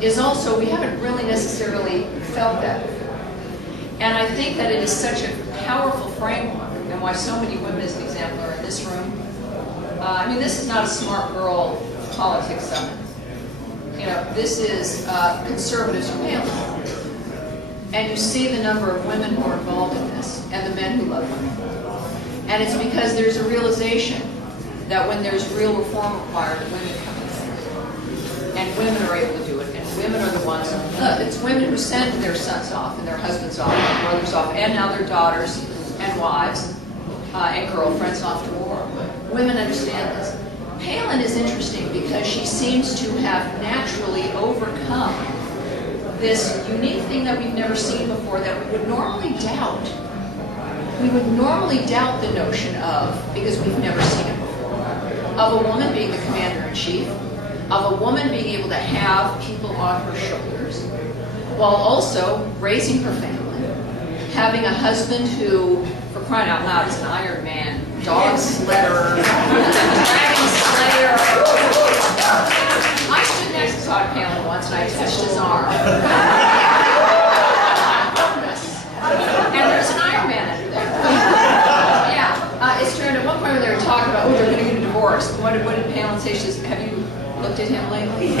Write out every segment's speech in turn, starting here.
is also, we haven't really necessarily felt that before. And I think that it is such a powerful framework, and why so many women, as an example, are in this room. I mean, this is not a smart girl politics summit. You know, this is conservatives from Palin. And you see the number of women who are involved in this, and the men who love women. And it's because there's a realization that when there's real reform required, women come in. And women are able to do it, and women are the ones, it's women who send their sons off, and their husbands off, and their brothers off, and now their daughters and wives and girlfriends off to war. Women understand this. Palin is interesting because she seems to have naturally overcome this unique thing that we've never seen before, that we would normally doubt. We would normally doubt the notion of, because we've never seen it before, of a woman being the commander-in-chief, of a woman being able to have people on her shoulders, while also raising her family, having a husband who, for crying out loud, is an Iron Man, dog sledder, dragon slayer. I stood next to Todd Palin once and I touched his arm. And there's an Iron Man under there. Yeah, it's turned at one point when they were talking about, oh, they're going to get a divorce. What did Palin say? She says, have you looked at him lately?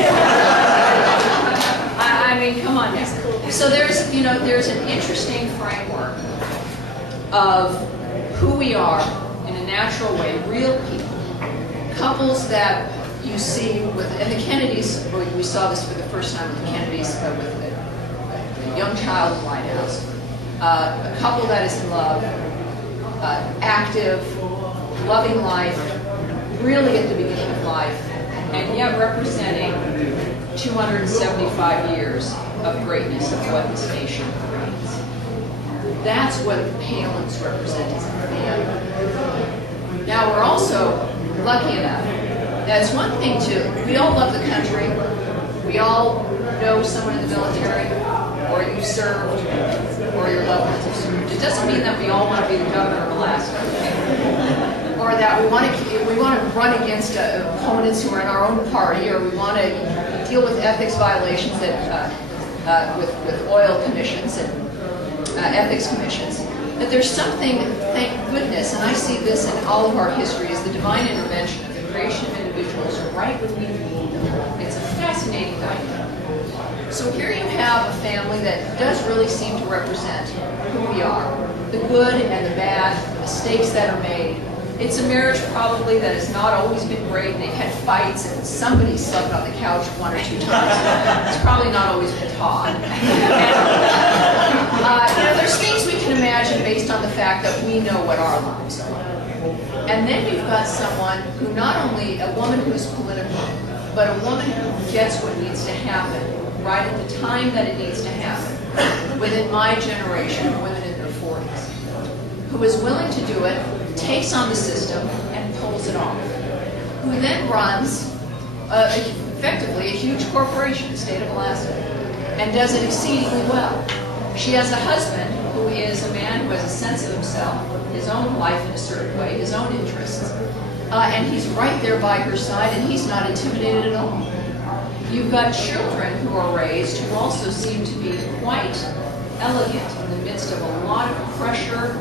I mean, come on now. So there's, you know, there's an interesting framework of who we are in a natural way, real people, couples that you see with, and the Kennedys, we saw this for the first time with the Kennedys, with a young child in the White House, a couple that is in love, active, loving life, really at the beginning of life, and yet representing 275 years of greatness of what this nation means. That's what the Palins represent as a family. Now, we're also lucky enough. That's one thing, too. We all love the country. We all know someone in the military, or you served, or your loved ones have served. It doesn't mean that we all want to be the governor of Alaska, or that we want to run against opponents who are in our own party, or we want to deal with ethics violations that with oil commissions and ethics commissions. That there's something, thank goodness, and I see this in all of our history, is the divine intervention of the creation of individuals right when we need them. It's a fascinating dynamic. So here you have a family that does really seem to represent who we are, the good and the bad, the mistakes that are made. It's a marriage probably that has not always been great, and they've had fights, and somebody slept on the couch one or two times. It's probably not always been Todd. You know, there's things we can imagine based on the fact that we know what our lives are. And then you've got someone who, not only a woman who's political, but a woman who gets what needs to happen right at the time that it needs to happen, within my generation, women in their 40s, who is willing to do it, takes on the system, and pulls it off, who then runs, effectively, a huge corporation, the state of Alaska, and does it exceedingly well. She has a husband who is a man who has a sense of himself, his own life in a certain way, his own interests, and he's right there by her side, and he's not intimidated at all. You've got children who are raised who also seem to be quite elegant in the midst of a lot of pressure,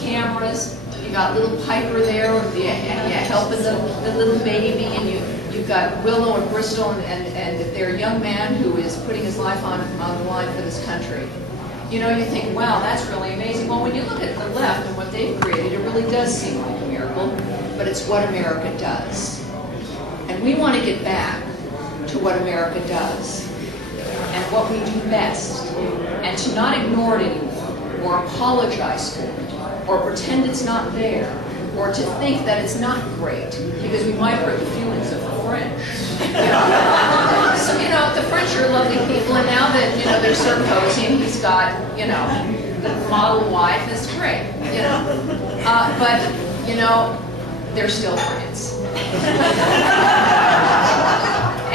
cameras. You got little Piper there, helping the little baby, and you've got Willow and Bristol and their young man who is putting his life on the line for this country. You know, you think, wow, that's really amazing. Well, when you look at the left and what they've created, it really does seem like a miracle, but it's what America does. And we want to get back to what America does and what we do best, and to not ignore it anymore, or apologize for it, or pretend it's not there, or to think that it's not great, because we might hurt the feelings of the French. So, you know, the French are lovely people, and now that, you know, they're Sarkozy, and he's got, you know, the model wife, that's great, you know. But, you know, they're still France.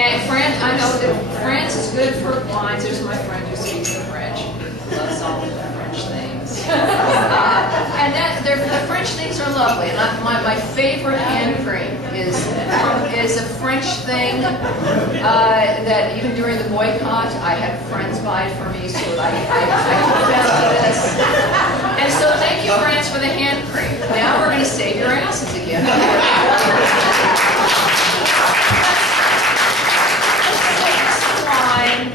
And France, I know that France is good for wines. There's my friend who speaks the French. He loves all the French things. And the French things are lovely. And my favorite hand cream is a French thing that even during the boycott. I had friends buy it for me, so I confessed to this. And so thank you, France, for the hand cream. Now we're going to save your asses again.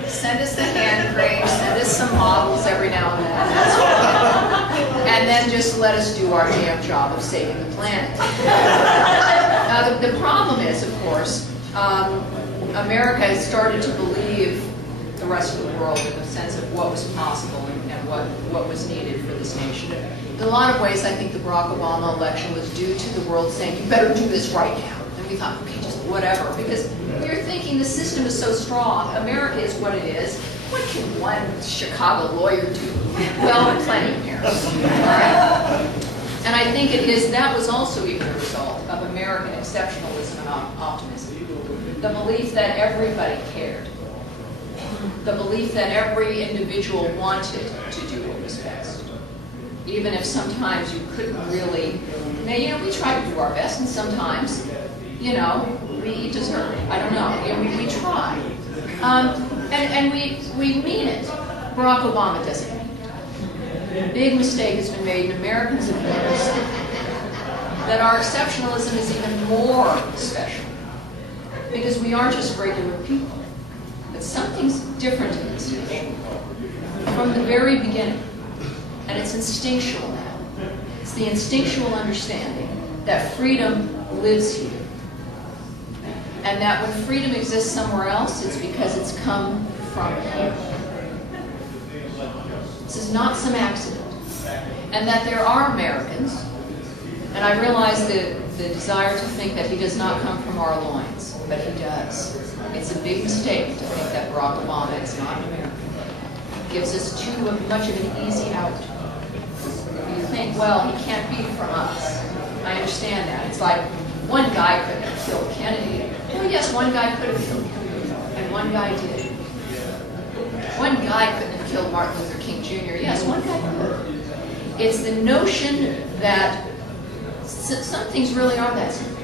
Send us the hand cream, send us some models every now and then. That's fine. And then just let us do our damn job of saving the planet. Now, the problem is, of course, America has started to believe the rest of the world in the sense of what was possible and what was needed for this nation. In a lot of ways, I think the Barack Obama election was due to the world saying, you better do this right now. And we thought, okay, just whatever. Because we were thinking the system is so strong. America is what it is. What can one Chicago lawyer do? Well, plenty, apparently. Right? And I think that was also even a result of American exceptionalism and optimism. The belief that everybody cared. The belief that every individual wanted to do what was best. Even if sometimes you couldn't really, we try to do our best, and sometimes, we eat dessert. I don't know. We try. And we mean it. Barack Obama doesn't mean it. Big mistake has been made, and Americans have noticed that our exceptionalism is even more special. Because we aren't just regular people. But something's different in this nation. From the very beginning. And it's instinctual now. It's the instinctual understanding that freedom lives here. And that when freedom exists somewhere else, it's because it's come from here. This is not some accident. And that there are Americans, and I realize the desire to think that he does not come from our loins, but he does. It's a big mistake to think that Barack Obama is not an American. It gives us too much of an easy out. You think, well, he can't be from us. I understand that. It's like, one guy couldn't have killed Kennedy. Well, yes, one guy could have killed Kennedy, and one guy did. One guy couldn't have killed Martin Luther King Jr. Yes, one guy could. It's the notion that some things really are that simple,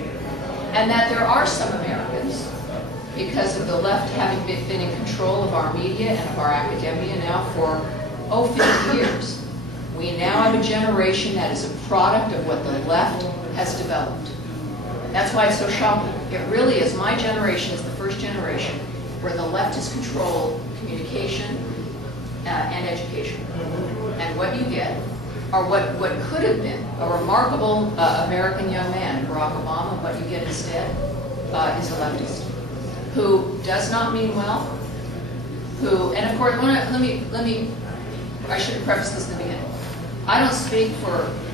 and that there are some Americans, because of the left having been in control of our media and of our academia now for, 50 years. We now have a generation that is a product of what the left has developed. That's why it's so shocking. It really is. My generation is the first generation where the left has controlled communication and education. And what you get, or what could have been a remarkable American young man, Barack Obama, what you get instead is a leftist who does not mean well, and of course, let me, I should have prefaced this in the beginning. I don't speak for